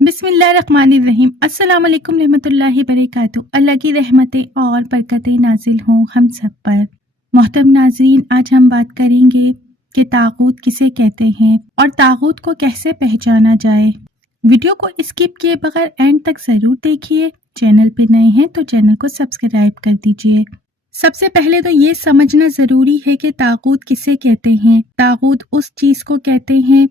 بسم اللہ الرحمن الرحیم۔ السلام علیکم رحمۃ اللہ وبرکاتہ۔ اللہ کی رحمتیں اور برکتیں نازل ہوں ہم سب پر۔ محترم ناظرین، آج ہم بات کریں گے کہ طاغوت کسے کہتے ہیں اور طاغوت کو کیسے پہچانا جائے۔ ویڈیو کو اسکپ کیے بغیر اینڈ تک ضرور دیکھیے۔ چینل پہ نئے ہیں تو چینل کو سبسکرائب کر دیجیے۔ سب سے پہلے تو یہ سمجھنا ضروری ہے کہ طاغوت کسے کہتے ہیں۔ طاغوت اس چیز کو کہتے ہیں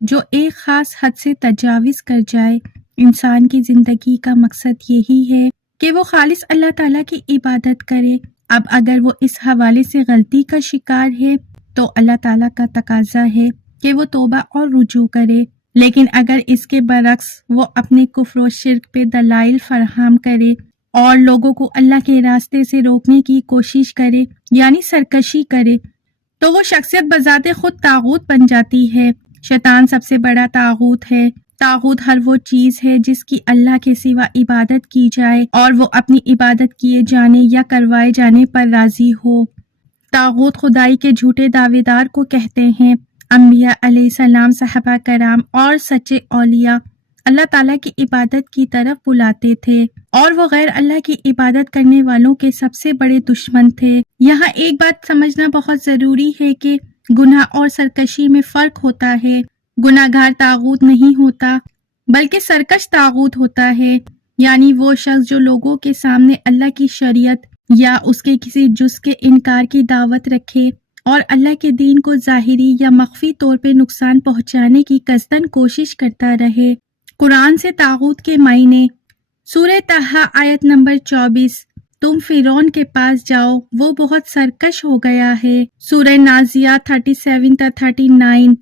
جو ایک خاص حد سے تجاوز کر جائے۔ انسان کی زندگی کا مقصد یہی ہے کہ وہ خالص اللہ تعالیٰ کی عبادت کرے۔ اب اگر وہ اس حوالے سے غلطی کا شکار ہے تو اللہ تعالیٰ کا تقاضا ہے کہ وہ توبہ اور رجوع کرے، لیکن اگر اس کے برعکس وہ اپنے کفر و شرک پہ دلائل فراہم کرے اور لوگوں کو اللہ کے راستے سے روکنے کی کوشش کرے یعنی سرکشی کرے تو وہ شخصیت بذات خود طاغوت بن جاتی ہے۔ شیطان سب سے بڑا طاغوت ہے۔ طاغوت ہر وہ چیز ہے جس کی اللہ کے سوا عبادت کی جائے اور وہ اپنی عبادت کیے جانے یا کروائے جانے پر راضی ہو۔ طاغوت خدائی کے جھوٹے دعوے دار کو کہتے ہیں۔ انبیاء علیہ السلام، صحابہ کرام اور سچے اولیاء اللہ تعالیٰ کی عبادت کی طرف بلاتے تھے اور وہ غیر اللہ کی عبادت کرنے والوں کے سب سے بڑے دشمن تھے۔ یہاں ایک بات سمجھنا بہت ضروری ہے کہ گناہ اور سرکشی میں فرق ہوتا ہے۔ گناہ گار طاغوت نہیں ہوتا بلکہ سرکش طاغوت ہوتا ہے، یعنی وہ شخص جو لوگوں کے سامنے اللہ کی شریعت یا اس کے کسی جز کے انکار کی دعوت رکھے اور اللہ کے دین کو ظاہری یا مخفی طور پہ نقصان پہنچانے کی قصداً کوشش کرتا رہے۔ قرآن سے طاغوت کے معنی، سورہ طٰہٰ آیت نمبر 24، تم فرعون کے پاس جاؤ، وہ بہت سرکش ہو گیا ہے۔ سورہ نازعات 37 تا 39،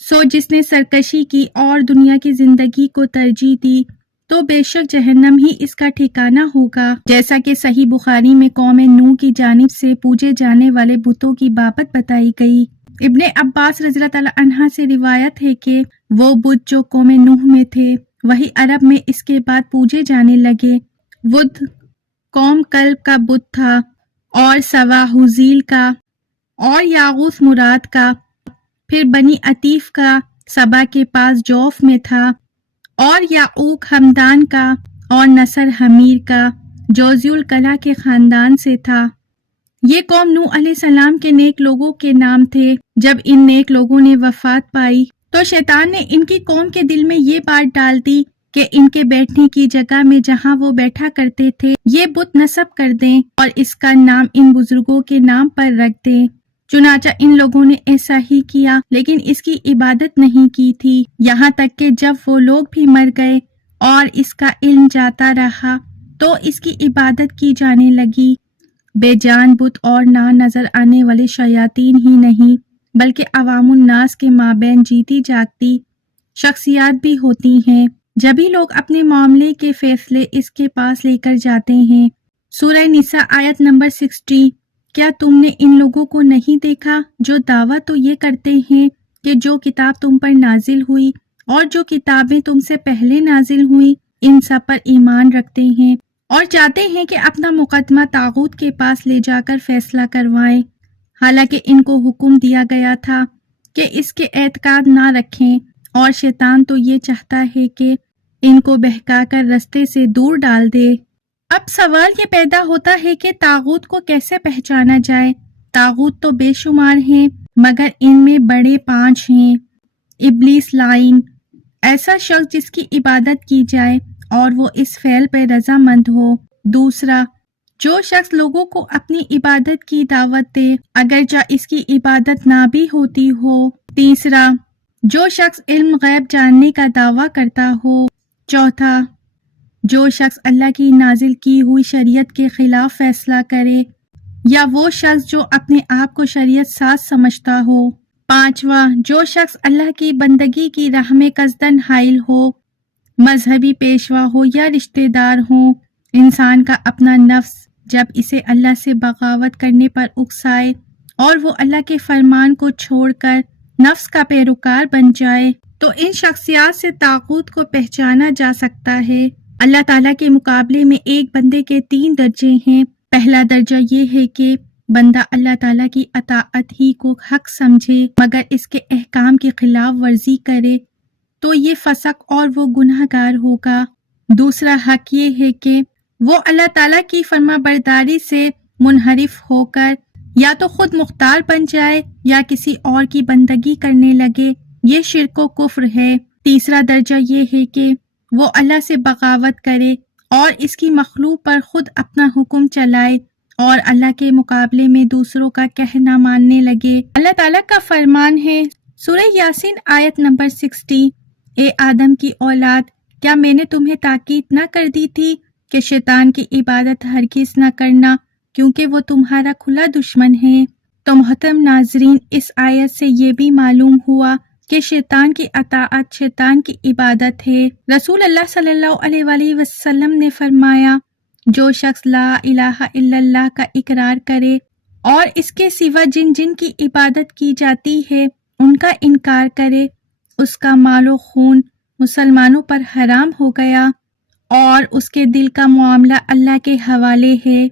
سو جس نے سرکشی کی اور دنیا کی زندگی کو ترجیح دی تو بے شک جہنم ہی اس کا ٹھکانہ ہوگا۔ جیسا کہ صحیح بخاری میں قوم نوح کی جانب سے پوجے جانے والے بتوں کی بابت بتائی گئی۔ ابن عباس رضی اللہ تعالیٰ عنہ سے روایت ہے کہ وہ بت جو قوم نوح میں تھے وہی عرب میں اس کے بعد پوجے جانے لگے۔ ود قوم کلب کا بت تھا اور سوا حزیل کا اور یاغوث مراد کا، پھر بنی عتیف کا سبا کے پاس جوف میں تھا، اور یعوق ہمدان کا اور نصر حمیر کا جو ذی القلع کے خاندان سے تھا۔ یہ قوم نوح علیہ السلام کے نیک لوگوں کے نام تھے۔ جب ان نیک لوگوں نے وفات پائی تو شیطان نے ان کی قوم کے دل میں یہ بات ڈال دی کہ ان کے بیٹھنے کی جگہ میں جہاں وہ بیٹھا کرتے تھے یہ بت نصب کر دیں اور اس کا نام ان بزرگوں کے نام پر رکھ دیں۔ چنانچہ ان لوگوں نے ایسا ہی کیا، لیکن اس کی عبادت نہیں کی تھی، یہاں تک کہ جب وہ لوگ بھی مر گئے اور اس کا علم جاتا رہا تو اس کی عبادت کی جانے لگی۔ بے جان بت اور نہ نظر آنے والے شیاطین ہی نہیں بلکہ عوام الناس کے مابین جیتی جاگتی شخصیات بھی ہوتی ہیں۔ جبھی لوگ اپنے معاملے کے فیصلے اس کے پاس لے کر جاتے ہیں۔ سورہ نساء آیت نمبر 60، کیا تم نے ان لوگوں کو نہیں دیکھا جو دعویٰ تو یہ کرتے ہیں کہ جو کتاب تم پر نازل ہوئی اور جو کتابیں تم سے پہلے نازل ہوئی ان سب پر ایمان رکھتے ہیں اور چاہتے ہیں کہ اپنا مقدمہ طاغوت کے پاس لے جا کر فیصلہ کروائیں، حالانکہ ان کو حکم دیا گیا تھا کہ اس کے اعتقاد نہ رکھیں، اور شیطان تو یہ چاہتا ہے کہ ان کو بہکا کر رستے سے دور ڈال دے۔ اب سوال یہ پیدا ہوتا ہے کہ طاغوت کو کیسے پہچانا جائے۔ طاغوت تو بے شمار ہیں مگر ان میں بڑے 5 ہیں۔ ابلیس لعین، ایسا شخص جس کی عبادت کی جائے اور وہ اس فعل پہ رضامند ہو۔ دوسرا، جو شخص لوگوں کو اپنی عبادت کی دعوت دے اگرچہ اس کی عبادت نہ بھی ہوتی ہو۔ تیسرا، جو شخص علم غیب جاننے کا دعویٰ کرتا ہو۔ چوتھا، جو شخص اللہ کی نازل کی ہوئی شریعت کے خلاف فیصلہ کرے، یا وہ شخص جو اپنے آپ کو شریعت ساز سمجھتا ہو۔ پانچواں، جو شخص اللہ کی بندگی کی راہ میں قصداً حائل ہو، مذہبی پیشوا ہو یا رشتہ دار ہو۔ انسان کا اپنا نفس جب اسے اللہ سے بغاوت کرنے پر اکسائے اور وہ اللہ کے فرمان کو چھوڑ کر نفس کا پیروکار بن جائے تو ان شخصیات سے طاغوت کو پہچانا جا سکتا ہے۔ اللہ تعالیٰ کے مقابلے میں ایک بندے کے 3 درجے ہیں۔ پہلا درجہ یہ ہے کہ بندہ اللہ تعالیٰ کی اطاعت ہی کو حق سمجھے مگر اس کے احکام کی خلاف ورزی کرے تو یہ فسق اور وہ گناہ گار ہوگا۔ دوسرا حق یہ ہے کہ وہ اللہ تعالیٰ کی فرما برداری سے منحرف ہو کر یا تو خود مختار بن جائے یا کسی اور کی بندگی کرنے لگے، یہ شرک و کفر ہے۔ تیسرا درجہ یہ ہے کہ وہ اللہ سے بغاوت کرے اور اس کی مخلوق پر خود اپنا حکم چلائے اور اللہ کے مقابلے میں دوسروں کا کہنا ماننے لگے۔ اللہ تعالیٰ کا فرمان ہے سورہ یاسین آیت نمبر 60، اے آدم کی اولاد، کیا میں نے تمہیں تاکید نہ کر دی تھی کہ شیطان کی عبادت ہرگز نہ کرنا کیونکہ وہ تمہارا کھلا دشمن ہے۔ تو محترم ناظرین، اس آیت سے یہ بھی معلوم ہوا کہ شیطان کی اطاعت شیطان کی عبادت ہے۔ رسول اللہ صلی اللہ علیہ وآلہ وسلم نے فرمایا، جو شخص لا الہ الا اللہ کا اقرار کرے اور اس کے سوا جن جن کی عبادت کی جاتی ہے ان کا انکار کرے، اس کا مال و خون مسلمانوں پر حرام ہو گیا اور اس کے دل کا معاملہ اللہ کے حوالے ہے۔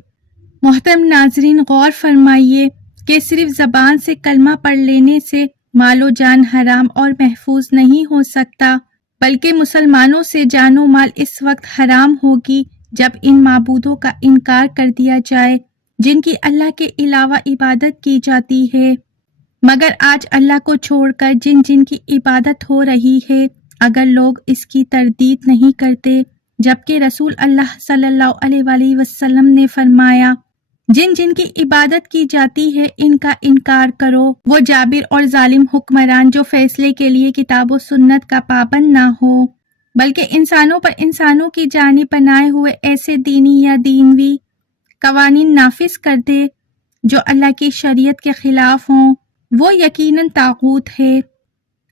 محترم ناظرین، غور فرمائیے کہ صرف زبان سے کلمہ پڑھ لینے سے مال و جان حرام اور محفوظ نہیں ہو سکتا، بلکہ مسلمانوں سے جان و مال اس وقت حرام ہوگی جب ان معبودوں کا انکار کر دیا جائے جن کی اللہ کے علاوہ عبادت کی جاتی ہے۔ مگر آج اللہ کو چھوڑ کر جن جن کی عبادت ہو رہی ہے، اگر لوگ اس کی تردید نہیں کرتے، جبکہ رسول اللہ صلی اللہ علیہ وآلہ وسلم نے فرمایا جن جن کی عبادت کی جاتی ہے ان کا انکار کرو، وہ جابر اور ظالم حکمران جو فیصلے کے لیے کتاب و سنت کا پابند نہ ہو بلکہ انسانوں پر انسانوں کی جانب بنائے ہوئے ایسے دینی یا دینوی قوانین نافذ کر دے جو اللہ کی شریعت کے خلاف ہوں، وہ یقیناً طاغوت ہے۔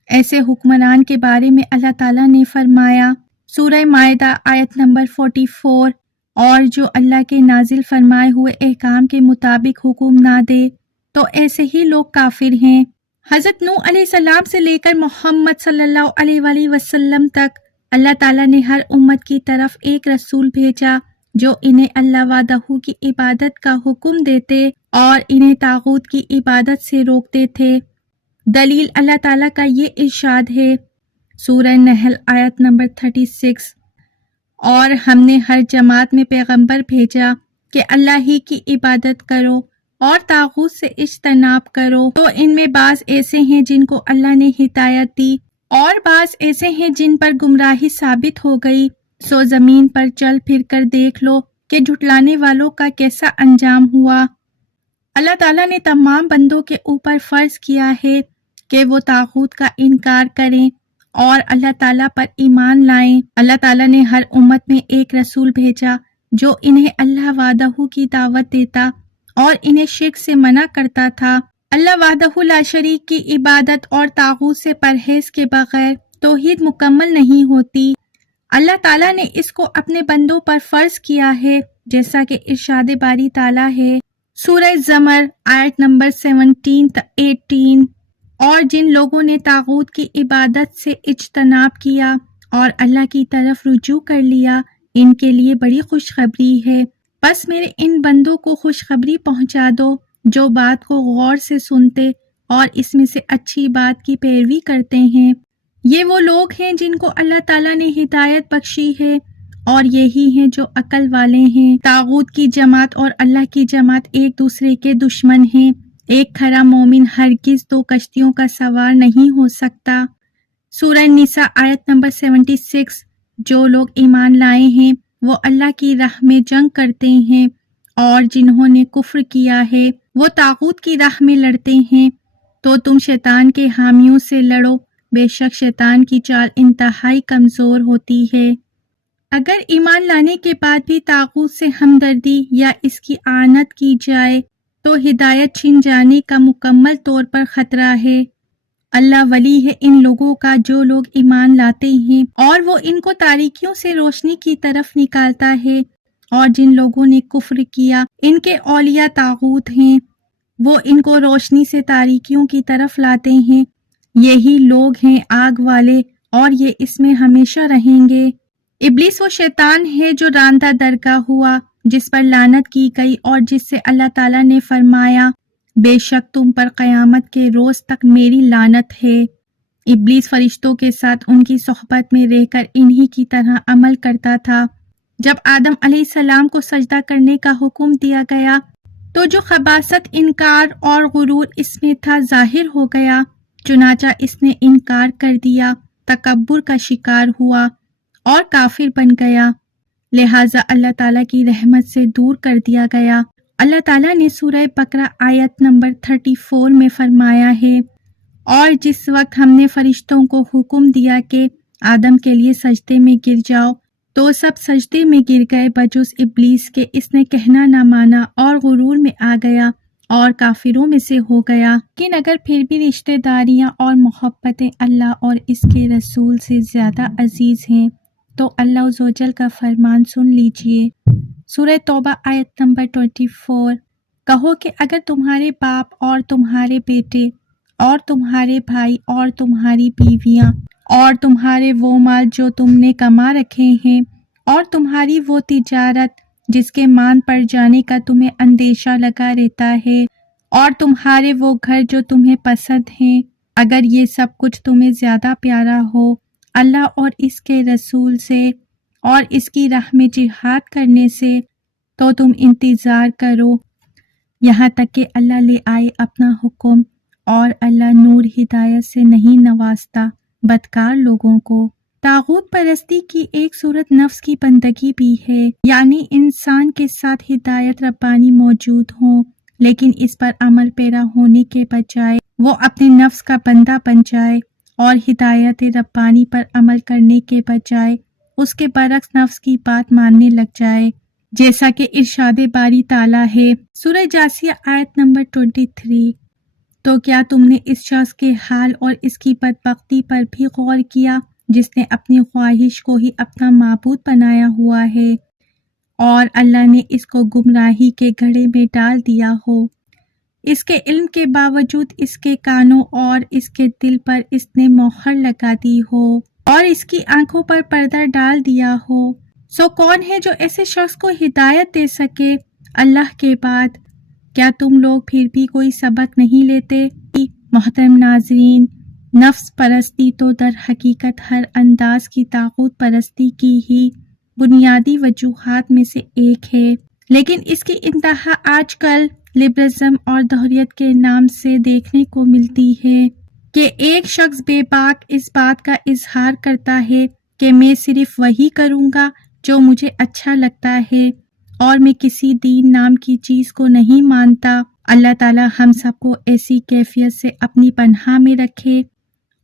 ایسے حکمران کے بارے میں اللہ تعالیٰ نے فرمایا سورہ مائدہ آیت نمبر 44، اور جو اللہ کے نازل فرمائے ہوئے احکام کے مطابق حکم نہ دے تو ایسے ہی لوگ کافر ہیں۔ حضرت نوح علیہ السلام سے لے کر محمد صلی اللہ علیہ وآلہ وسلم تک اللہ تعالیٰ نے ہر امت کی طرف ایک رسول بھیجا جو انہیں اللہ وحدہ کی عبادت کا حکم دیتے اور انہیں طاغوت کی عبادت سے روکتے تھے۔ دلیل اللہ تعالیٰ کا یہ ارشاد ہے سورہ نحل آیت نمبر 36، اور ہم نے ہر جماعت میں پیغمبر بھیجا کہ اللہ ہی کی عبادت کرو اور طاغوت سے اجتناب کرو، تو ان میں بعض ایسے ہیں جن کو اللہ نے ہدایت دی اور بعض ایسے ہیں جن پر گمراہی ثابت ہو گئی، سو زمین پر چل پھر کر دیکھ لو کہ جھٹلانے والوں کا کیسا انجام ہوا۔ اللہ تعالیٰ نے تمام بندوں کے اوپر فرض کیا ہے کہ وہ طاغوت کا انکار کریں اور اللہ تعالیٰ پر ایمان لائیں۔ اللہ تعالیٰ نے ہر امت میں ایک رسول بھیجا جو انہیں اللہ وحدہ کی دعوت دیتا اور انہیں شرک سے منع کرتا تھا۔ اللہ وحدہ لا شریک کی عبادت اور طاغوت سے پرہیز کے بغیر توحید مکمل نہیں ہوتی۔ اللہ تعالیٰ نے اس کو اپنے بندوں پر فرض کیا ہے، جیسا کہ ارشاد باری تعالیٰ ہے سورہ زمر آیت نمبر 17-18، اور جن لوگوں نے طاغوت کی عبادت سے اجتناب کیا اور اللہ کی طرف رجوع کر لیا، ان کے لیے بڑی خوشخبری ہے۔ بس میرے ان بندوں کو خوشخبری پہنچا دو جو بات کو غور سے سنتے اور اس میں سے اچھی بات کی پیروی کرتے ہیں۔ یہ وہ لوگ ہیں جن کو اللہ تعالیٰ نے ہدایت بخشی ہے اور یہی ہیں جو عقل والے ہیں۔ طاغوت کی جماعت اور اللہ کی جماعت ایک دوسرے کے دشمن ہیں۔ ایک کھرا مومن ہرگز دو کشتیوں کا سوار نہیں ہو سکتا۔ سورہ نساء آیت نمبر 76، جو لوگ ایمان لائے ہیں وہ اللہ کی راہ میں جنگ کرتے ہیں، اور جنہوں نے کفر کیا ہے وہ طاغوت کی راہ میں لڑتے ہیں، تو تم شیطان کے حامیوں سے لڑو، بے شک شیطان کی چال انتہائی کمزور ہوتی ہے۔ اگر ایمان لانے کے بعد بھی طاغوت سے ہمدردی یا اس کی اعانت کی جائے تو ہدایت چھن جانے کا مکمل طور پر خطرہ ہے۔ اللہ ولی ہے ان لوگوں کا جو لوگ ایمان لاتے ہیں اور وہ ان کو تاریکیوں سے روشنی کی طرف نکالتا ہے، اور جن لوگوں نے کفر کیا ان کے اولیاء طاغوت ہیں، وہ ان کو روشنی سے تاریکیوں کی طرف لاتے ہیں، یہی لوگ ہیں آگ والے اور یہ اس میں ہمیشہ رہیں گے۔ ابلیس وہ شیطان ہے جو راندہ درگاہ ہوا، جس پر لعنت کی گئی اور جس سے اللہ تعالیٰ نے فرمایا بے شک تم پر قیامت کے روز تک میری لعنت ہے۔ ابلیس فرشتوں کے ساتھ ان کی صحبت میں رہ کر انہی کی طرح عمل کرتا تھا۔ جب آدم علیہ السلام کو سجدہ کرنے کا حکم دیا گیا تو جو خباثت، انکار اور غرور اس میں تھا ظاہر ہو گیا، چنانچہ اس نے انکار کر دیا، تکبر کا شکار ہوا اور کافر بن گیا، لہٰذا اللہ تعالیٰ کی رحمت سے دور کر دیا گیا۔ اللہ تعالیٰ نے سورہ بقرہ آیت نمبر 34 میں فرمایا ہے، اور جس وقت ہم نے فرشتوں کو حکم دیا کہ آدم کے لیے سجدے میں گر جاؤ تو سب سجدے میں گر گئے بجز ابلیس کے، اس نے کہنا نہ مانا اور غرور میں آ گیا اور کافروں میں سے ہو گیا۔ لیکن اگر پھر بھی رشتہ داریاں اور محبتیں اللہ اور اس کے رسول سے زیادہ عزیز ہیں تو اللہ عز و جل کا فرمان سن لیجئے۔ سورہ توبہ آیت نمبر 24، کہو کہ اگر تمہارے باپ اور تمہارے بیٹے اور تمہارے بھائی اور تمہاری بیویاں اور تمہارے وہ مال جو تم نے کما رکھے ہیں اور تمہاری وہ تجارت جس کے مان پڑ جانے کا تمہیں اندیشہ لگا رہتا ہے اور تمہارے وہ گھر جو تمہیں پسند ہیں، اگر یہ سب کچھ تمہیں زیادہ پیارا ہو اللہ اور اس کے رسول سے اور اس کی راہ میں جہاد کرنے سے، تو تم انتظار کرو یہاں تک کہ اللہ لے آئے اپنا حکم، اور اللہ نور ہدایت سے نہیں نوازتا بدکار لوگوں کو۔ طاغوت پرستی کی ایک صورت نفس کی بندگی بھی ہے، یعنی انسان کے ساتھ ہدایت ربانی موجود ہوں لیکن اس پر عمل پیرا ہونے کے بجائے وہ اپنے نفس کا بندہ بن جائے اور ہدایت ربانی پر عمل کرنے کے بجائے اس کے برعکس نفس کی بات ماننے لگ جائے، جیسا کہ ارشاد باری تعالیٰ ہے سورہ جاثیہ آیت نمبر 23، تو کیا تم نے اس شخص کے حال اور اس کی بدبختی پر بھی غور کیا جس نے اپنی خواہش کو ہی اپنا معبود بنایا ہوا ہے اور اللہ نے اس کو گمراہی کے گڑھے میں ڈال دیا ہو، اس کے علم کے باوجود اس کے کانوں اور اس کے دل پر اس نے مہر لگا دی ہو اور اس کی آنکھوں پر پردہ ڈال دیا ہو، سو کون ہے جو ایسے شخص کو ہدایت دے سکے اللہ کے بعد؟ کیا تم لوگ پھر بھی کوئی سبق نہیں لیتے؟ محترم ناظرین، نفس پرستی تو در حقیقت ہر انداز کی طاغوت پرستی کی ہی بنیادی وجوہات میں سے ایک ہے، لیکن اس کی انتہا آج کل لبرلزم اور دہریت کے نام سے دیکھنے کو ملتی ہے کہ ایک شخص بے باک اس بات کا اظہار کرتا ہے کہ میں صرف وہی کروں گا جو مجھے اچھا لگتا ہے اور میں کسی دین نام کی چیز کو نہیں مانتا۔ اللہ تعالی ہم سب کو ایسی کیفیت سے اپنی پناہ میں رکھے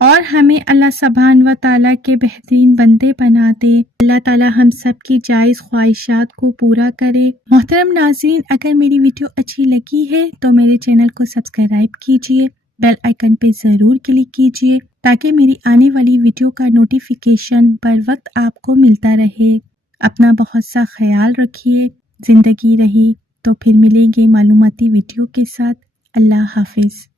اور ہمیں اللہ سبحانہ و تعالیٰ کے بہترین بندے بنا دے۔ اللہ تعالیٰ ہم سب کی جائز خواہشات کو پورا کرے۔ محترم ناظرین، اگر میری ویڈیو اچھی لگی ہے تو میرے چینل کو سبسکرائب کیجیے، بیل آئیکن پہ ضرور کلک کیجیے تاکہ میری آنے والی ویڈیو کا نوٹیفیکیشن بر وقت آپ کو ملتا رہے۔ اپنا بہت سا خیال رکھیے۔ زندگی رہی تو پھر ملیں گے معلوماتی ویڈیو کے ساتھ۔ اللہ حافظ۔